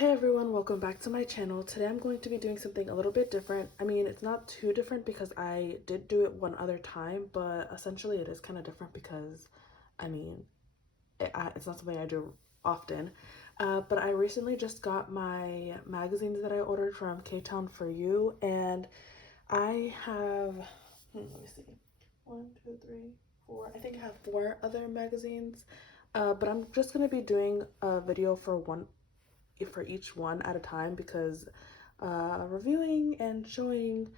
Hey everyone, welcome back to my channel. Today I'm going to be doing something a little bit different. I mean, it's not too different because I did do it one other time, but essentially it is kind of different because, I mean, it's not something I do often. But I recently just got my magazines that I ordered from K-Town For You, and I have, let me see, 1, 2, 3, 4, I think I have 4 other magazines, but I'm just going to be doing a video for each one at a time because reviewing and showing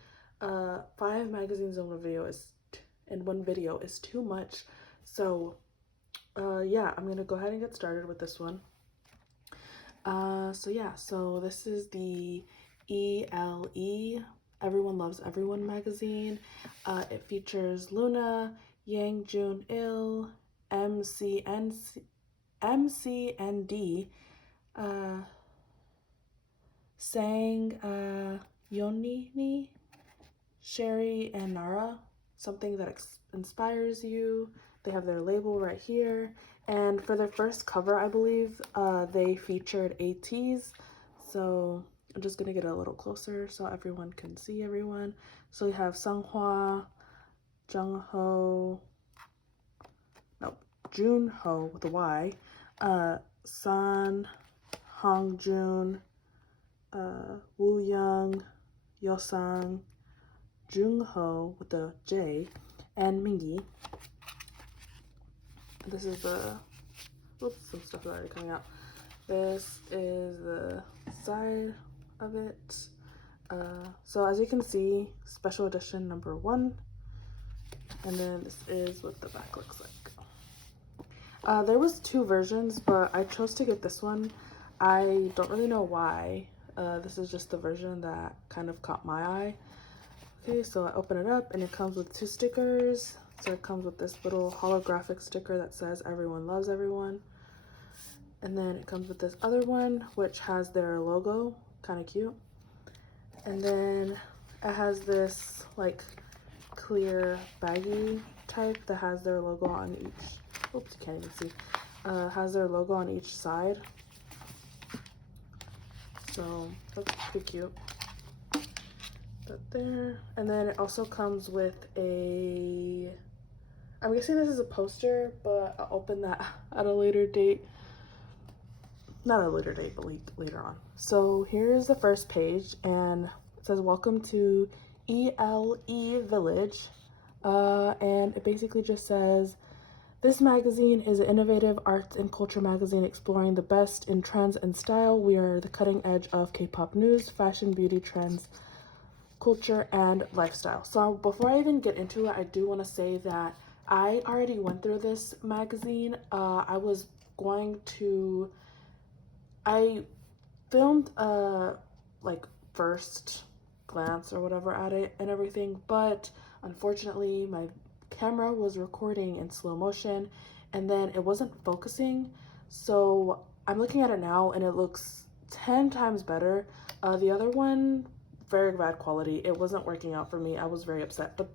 5 magazines in one video is too much. So yeah, I'm gonna go ahead and get started with this one. So this is the E.L.e. Everyone Loves Everyone magazine. It features Luna, Yang, Jun, Il, MCND, Sang, Yonini, Sherry, and Nara. Something that inspires you. They have their label right here. And for their first cover, I believe, they featured ATEEZ. So I'm just gonna get a little closer so everyone can see everyone. So we have Sunghwa, Junho with a Y, San, Hongjun, Woo Young, Yosang, Jungho with a J, and Mingi. This is the, oops, some stuff is already coming out. This is the side of it. So as you can see, special edition number 1, and then this is what the back looks like. There was 2 versions, but I chose to get this one. I don't really know why. This is just the version that kind of caught my eye. Okay, so I open it up and it comes with 2 stickers. So it comes with this little holographic sticker that says everyone loves everyone. And then it comes with this other one, which has their logo, kind of cute. And then it has this like clear baggy type that has their logo on each, oops, you can't even see, has their logo on each side. So that's pretty cute. That there. And then it also comes with I'm guessing this is a poster, but I'll open that at a later date. Not a later date, but later on. So here's the first page, and it says, "Welcome to E.L.e. Village." And it basically just says, "This magazine is an innovative arts and culture magazine exploring the best in trends and style. We are the cutting edge of K-pop news, fashion, beauty, trends, culture, and lifestyle." So before I even get into it, I do want to say that I already went through this magazine. I filmed like first glance or whatever at it and everything, but unfortunately my camera was recording in slow motion and then it wasn't focusing. So I'm looking at it now and it looks 10 times better. The other one, very bad quality. It wasn't working out for me. I was very upset, but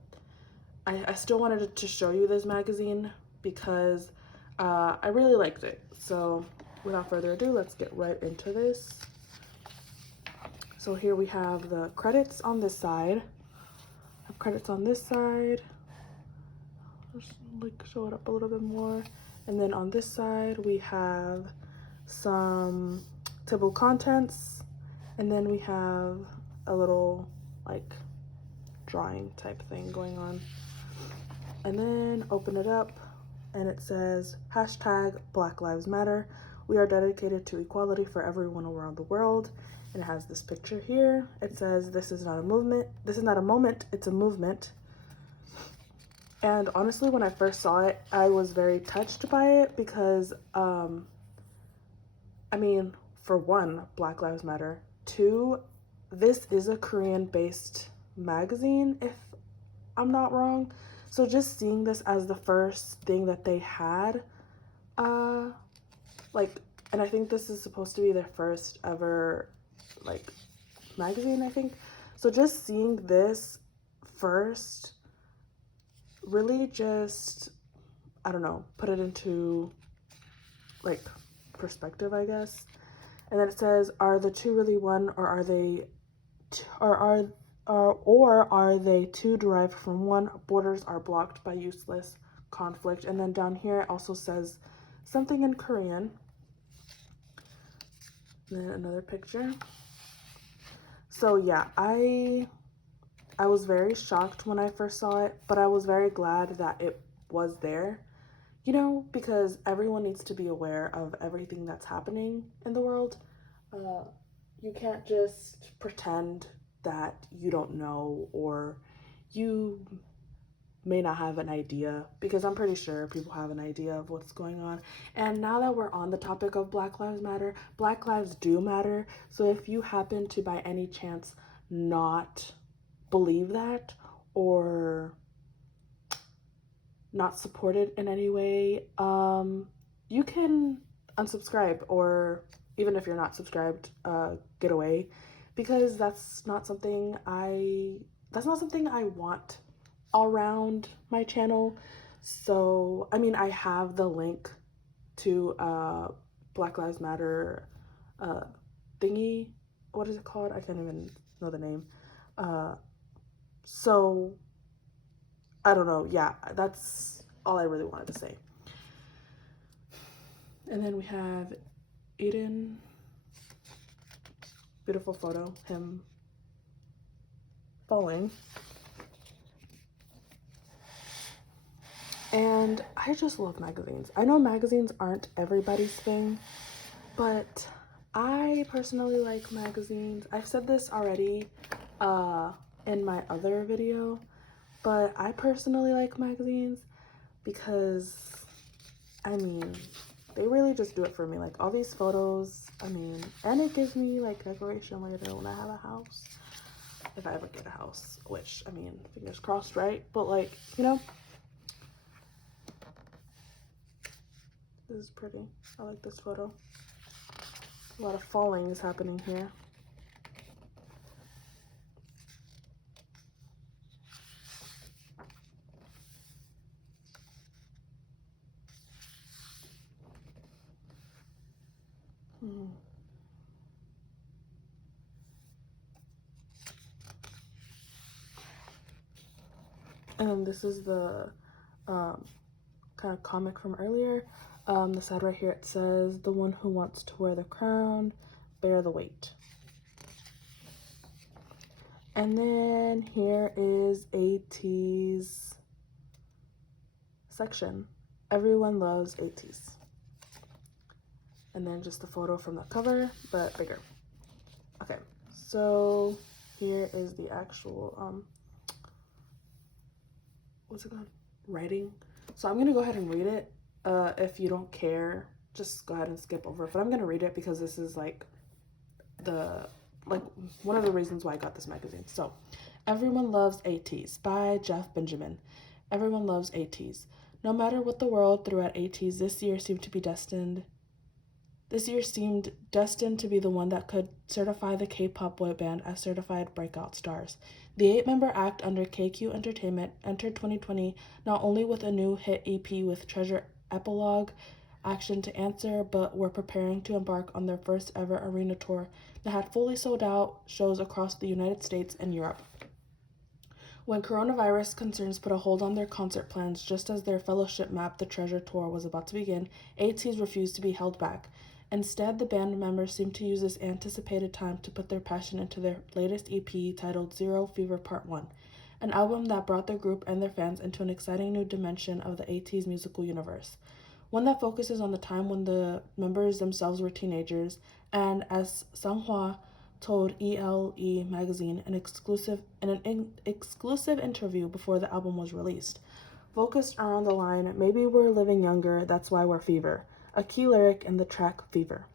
I still wanted to show you this magazine because I really liked it. So without further ado, let's get right into this. So here we have the credits on this side. I have credits on this side. Just like show it up a little bit more. And then on this side, we have some table contents. And then we have a little like drawing type thing going on. And then open it up and it says hashtag Black Lives Matter. We are dedicated to equality for everyone around the world. And it has this picture here. It says, "This is not a movement. This is not a moment, it's a movement." And honestly, when I first saw it, I was very touched by it because, I mean, for one, Black Lives Matter. 2, this is a Korean-based magazine, if I'm not wrong. So just seeing this as the first thing that they had, and I think this is supposed to be their first ever, like, magazine, I think. So just seeing this first really just, I don't know, put it into, like, perspective, I guess. And then it says, are the two really one, or are they or are they two derived from one? Borders are blocked by useless conflict. And then down here it also says something in Korean. And then another picture. So yeah, I was very shocked when I first saw it, but I was very glad that it was there. You know, because everyone needs to be aware of everything that's happening in the world. You can't just pretend that you don't know, or you may not have an idea, because I'm pretty sure people have an idea of what's going on. And now that we're on the topic of Black Lives Matter, Black lives do matter. So if you happen to by any chance not believe that, or not support it in any way, you can unsubscribe, or even if you're not subscribed, get away, because that's not something I want around my channel. So I mean, I have the link to Black Lives Matter thingy. What is it called? I can't even know the name. So I don't know. Yeah, that's all I really wanted to say. And then we have Aiden. Beautiful photo, him falling. And I just love magazines. I know magazines aren't everybody's thing, but I personally like magazines. I've said this already in my other video, but I personally like magazines because, I mean, they really just do it for me. Like all these photos, I mean, and it gives me like decoration later when I have a house. If I ever get a house, which, I mean, fingers crossed, right? But like, you know, this is pretty. I like this photo. A lot of falling is happening here. And this is the kind of comic from earlier. The side right here, it says, the one who wants to wear the crown, bear the weight. And then here is ATEEZ section. Everyone loves ATEEZ. And then just the photo from the cover, but bigger. Okay, so here is the actual, what's it called? Writing. So I'm gonna go ahead and read it. If you don't care, just go ahead and skip over it. But I'm gonna read it because this is like one of the reasons why I got this magazine. So, Everyone Loves ATEEZ by Jeff Benjamin. Everyone loves ATEEZ. No matter what the world threw at ATEEZ, this year seemed destined to be the one that could certify the K-pop boy band as certified breakout stars. The 8-member act under KQ Entertainment entered 2020 not only with a new hit EP with Treasure Epilogue Action to Answer, but were preparing to embark on their first ever arena tour that had fully sold out shows across the United States and Europe. When coronavirus concerns put a hold on their concert plans just as their fellowship map, the Treasure Tour, was about to begin, ATEEZ refused to be held back. Instead, the band members seemed to use this anticipated time to put their passion into their latest EP titled Zero Fever Part 1, an album that brought their group and their fans into an exciting new dimension of the ATEEZ musical universe. One that focuses on the time when the members themselves were teenagers, and as Sanghwa told E.L.E. magazine in an exclusive interview before the album was released, focused around the line, "Maybe we're living younger, that's why we're fever," a key lyric in the track Fever.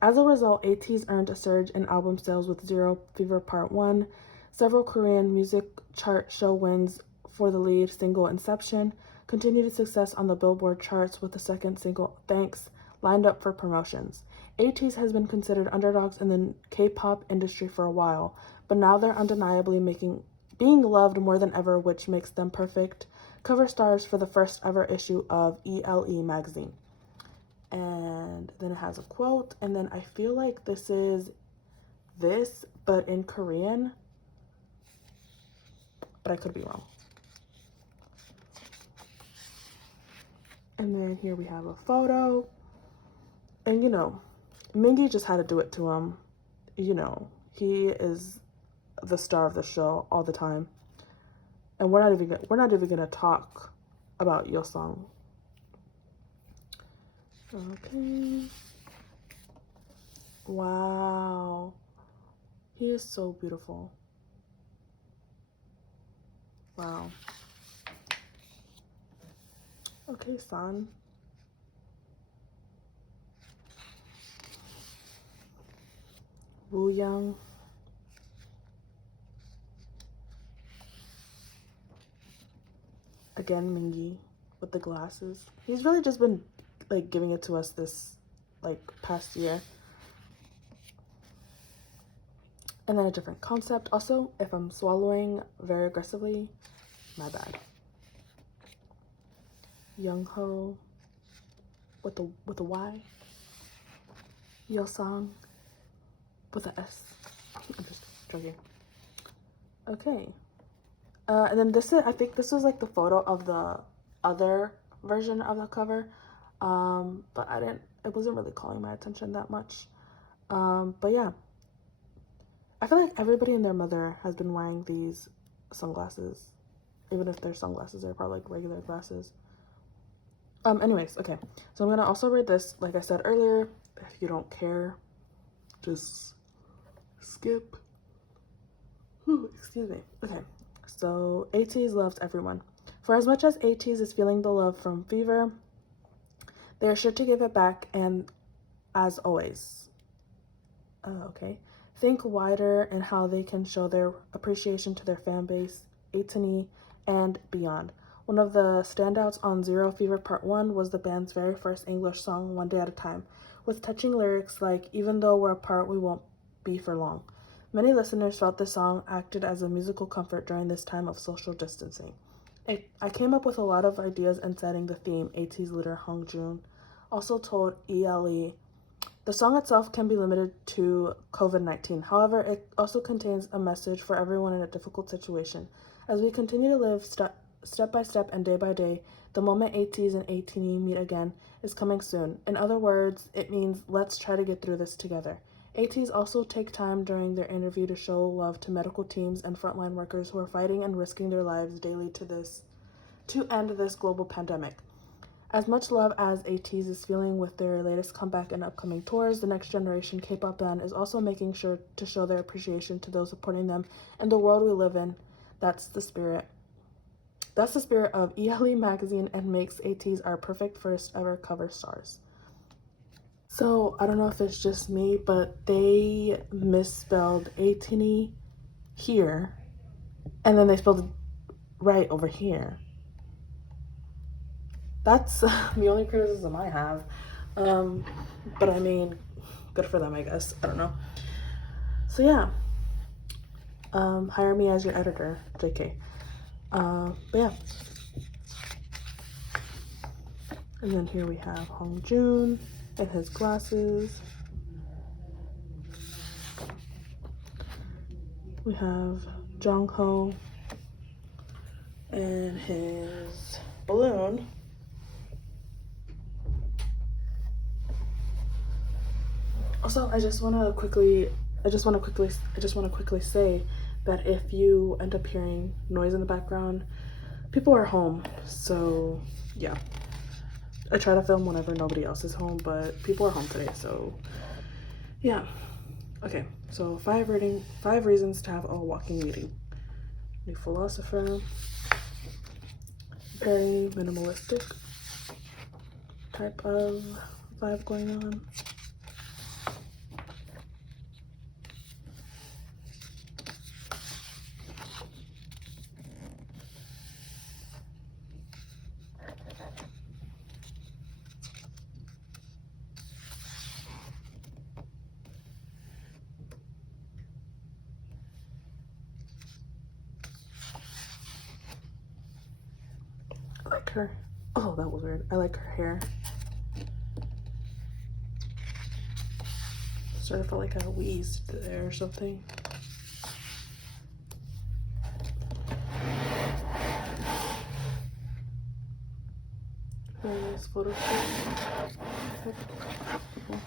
As a result, ATEEZ earned a surge in album sales with Zero Fever Part 1, several Korean music chart show wins for the lead single Inception, continued success on the Billboard charts with the second single Thanks, lined up for promotions. ATEEZ has been considered underdogs in the K-pop industry for a while, but now they're undeniably being loved more than ever, which makes them perfect cover stars for the first ever issue of E.L.E. magazine. and then it has a quote, and then I feel like this is this, but in Korean, but I could be wrong. And then here we have a photo, and you know, Mingi just had to do it to him. You know, he is the star of the show all the time, and we're not even gonna talk about Yeosang. Okay. Wow, he is so beautiful. Wow. Okay, son. Woo Young. Again, Mingi with the glasses. He's really just been like giving it to us this like past year. And then a different concept. Also, if I'm swallowing very aggressively, my bad. Young Ho with a Y. Yeosang with a S. I'm just joking. Okay. And then I think this was like the photo of the other version of the cover. But it wasn't really calling my attention that much. But yeah. I feel like everybody and their mother has been wearing these sunglasses. Even if their sunglasses are probably like regular glasses. Anyways, okay. So I'm gonna also read this, like I said earlier. If you don't care, just skip. Whew, excuse me. Okay. So ATEEZ loves everyone. For as much as ATEEZ is feeling the love from Fever, they are sure to give it back, and as always. Okay. Think wider in how they can show their appreciation to their fan base, ATEEZ, and beyond. One of the standouts on Zero Fever Part 1 was the band's very first English song, One Day at a Time, with touching lyrics like, "Even though we're apart, we won't be for long." Many listeners felt this song acted as a musical comfort during this time of social distancing. I came up with a lot of ideas in setting the theme, ATEEZ leader Hongjoon also told E.L.e. The song itself can be limited to COVID-19. However, it also contains a message for everyone in a difficult situation. As we continue to live step by step and day by day, the moment ATEEZ and ATEEZ meet again is coming soon. In other words, it means let's try to get through this together. ATEEZ also take time during their interview to show love to medical teams and frontline workers who are fighting and risking their lives daily to end this global pandemic. As much love as ATEEZ is feeling with their latest comeback and upcoming tours, the next generation K-pop band is also making sure to show their appreciation to those supporting them in the world we live in. That's the spirit. That's the spirit of e.L.e. magazine and makes ATEEZ our perfect first ever cover stars. So, I don't know if it's just me, but they misspelled ATEEZ here, and then they spelled it right over here. That's the only criticism I have. But I mean, good for them, I guess. I don't know. So yeah. Hire me as your editor, JK. But yeah. And then here we have Hongjoon and his glasses. We have Jongho and his balloon. Also, I just want to quickly say that if you end up hearing noise in the background, people are home. So yeah, I try to film whenever nobody else is home, but people are home today. So yeah. Okay, so 5 reasons to have a walking meeting. New philosopher, very minimalistic type of vibe going on. I like her. Oh, that was weird. I like her hair. Sort of felt like I wheezed there or something. Very nice photo shoot. Cool.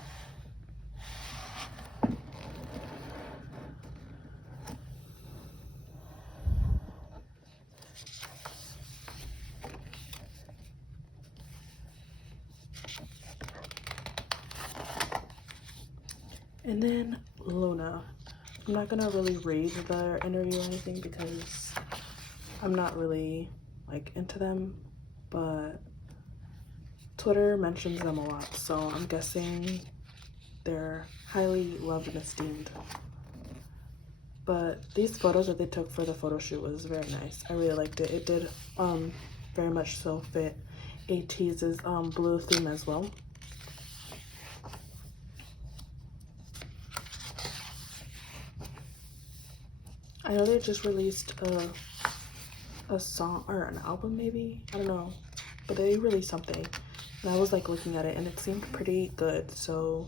And then Luna. I'm not gonna really read their interview or anything because I'm not really like into them, but Twitter mentions them a lot, so I'm guessing they're highly loved and esteemed. But these photos that they took for the photo shoot was very nice. I really liked it. It did very much so fit ATEEZ's blue theme as well. I know they just released a song or an album, maybe, I don't know, but they released something and I was like looking at it and it seemed pretty good, so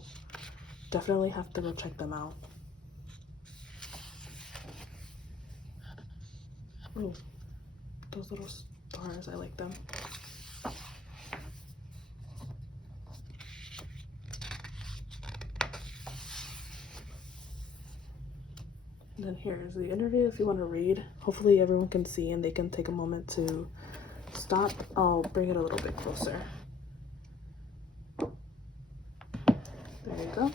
definitely have to go check them out. Oh, those little stars, I like them. And then here's the interview if you want to read. Hopefully everyone can see and they can take a moment to stop. I'll bring it a little bit closer. There you go.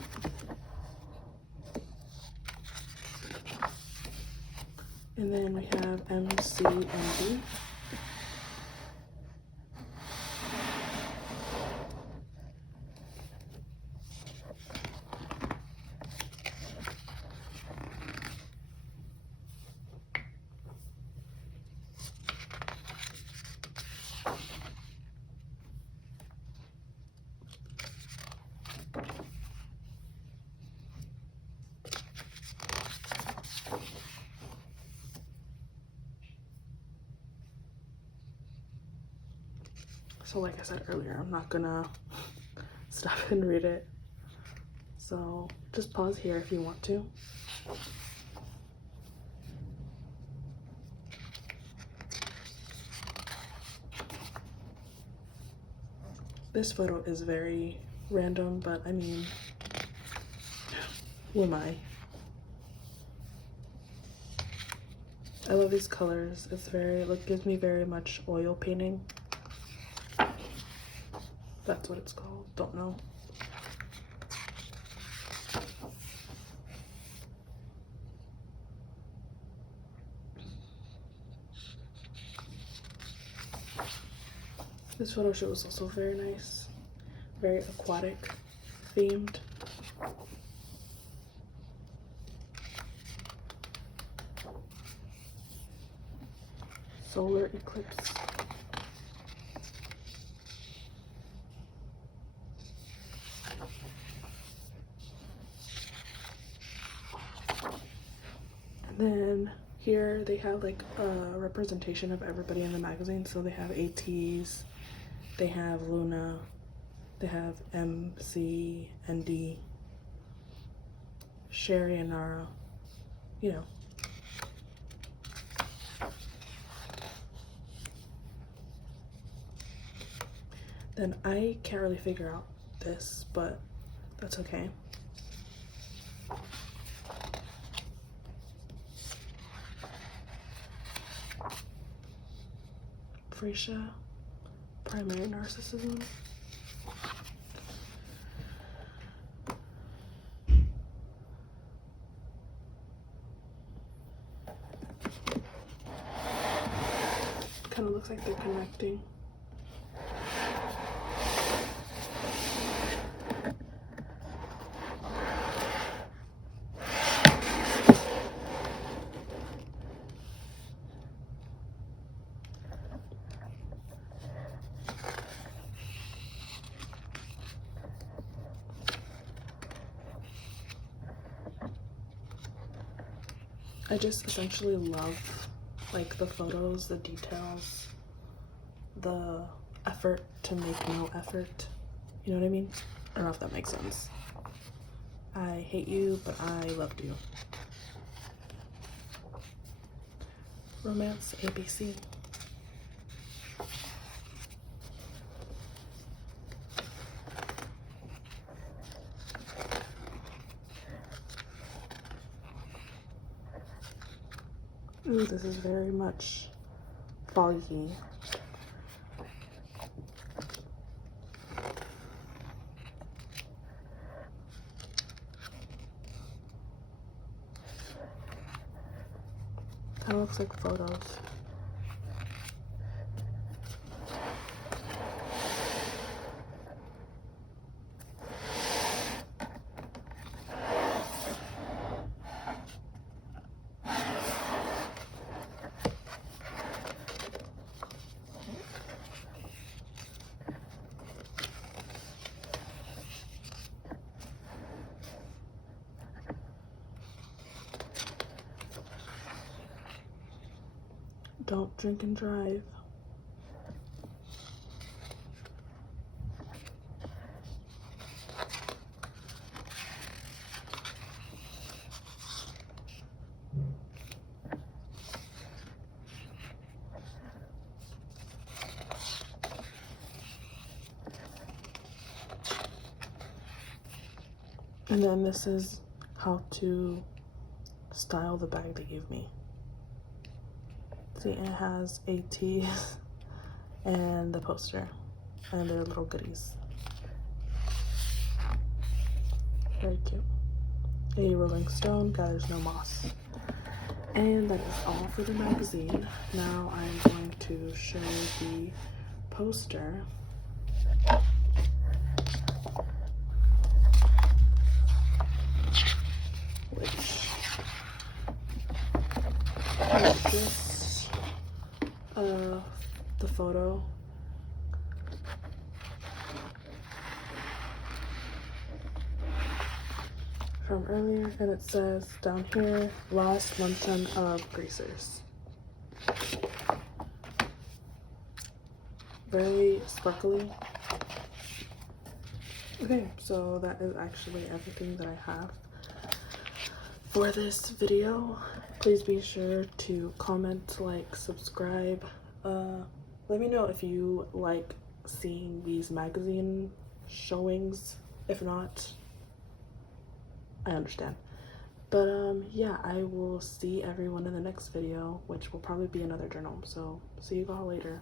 And then we have MC and D. So like I said earlier, I'm not gonna stop and read it. So just pause here if you want to. This photo is very random, but I mean, who am I? I love these colors. It's very, it gives me very much oil painting. That's what it's called. Don't know. This photo shoot was also very nice. Very aquatic themed. Solar eclipse. And then here they have like a representation of everybody in the magazine. So they have ATEEZ, they have Luna, they have MC and D, Sherry and Nara, you know. Then I can't really figure out this, but that's okay. Freesia, primary narcissism. Kind of looks like they're connecting. I just essentially love like the photos, the details, the effort to make no effort. You know what I mean? I don't know if that makes sense. I hate you, but I loved you. Romance ABC. Ooh, this is very much foggy. Kind of looks like photos. Don't drink and drive. And then this is how to style the bag they gave me. See, it has ATEEZ and the poster and their little goodies. Very cute. A Rolling Stone gathers no moss. And that is all for the magazine. Now I'm going to show the poster. Which is just the photo. From earlier, and it says down here, last luncheon of greasers. Very sparkly. Okay, so that is actually everything that I have for this video. Please be sure to comment, like, subscribe. Let me know if you like seeing these magazine showings. If not, I understand. But yeah, I will see everyone in the next video, which will probably be another journal. So see you all later.